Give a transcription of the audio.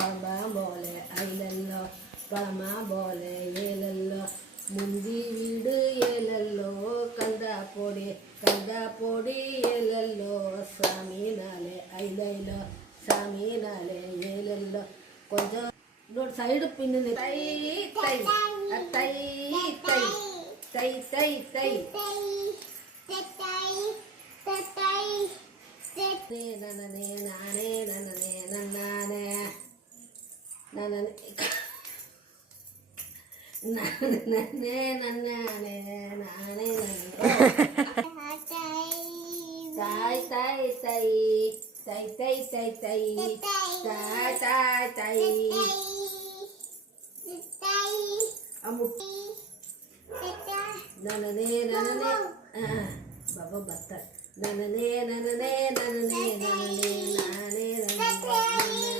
ಪಳಮ ಬೋಲೆ ಐಲಲ್ಲೋ ಪಳಮ ಬೋಲೆ ಏಲಲ್ಲೋ ಮುಂದಿ ವೀಡು ಏಲಲ್ಲೋ ಕಂದ ಪೊಡಿ ಏಲಲ್ಲೋ ಸ್ವಾಮಿನಾಲೆ ಐಲೈಲೋ ಸ್ವಾಮಿನಾಲೆ ಏಲಲ್ಲೋ ಕೊಂಚ ನೋಡಿ ಸೈಡು ಪಿನ್ನ ತೈ ತೈ ತೈ ತೈ ತೈ ತೈ ತೈ ನನ್ನನೇ ನಾನೇ ನನ್ನನೇ ನನ್ನಾನೇ ನನ್ನನೇ ನನ್ನೇ ನನ್ನಾನೇ ನಾನೇ ತಾಯಿ ತಾಯಿ ತಾಯಿ ತಾಯಿ ತಾಯಿ ತಾಯಿ ತಾಯಿ ತಾಯಿ ತಾಯಿ ಅಮ್ಮು ನನ್ನನೇ ನನ್ನನೇ ಬಾಬಾ ಬರ್ತಾರೆ ನನ್ನನೇ ನನ್ನನೇ ನನ್ನನೇ ನನ್ನನೇ ನಾನೇ ನನ್ನ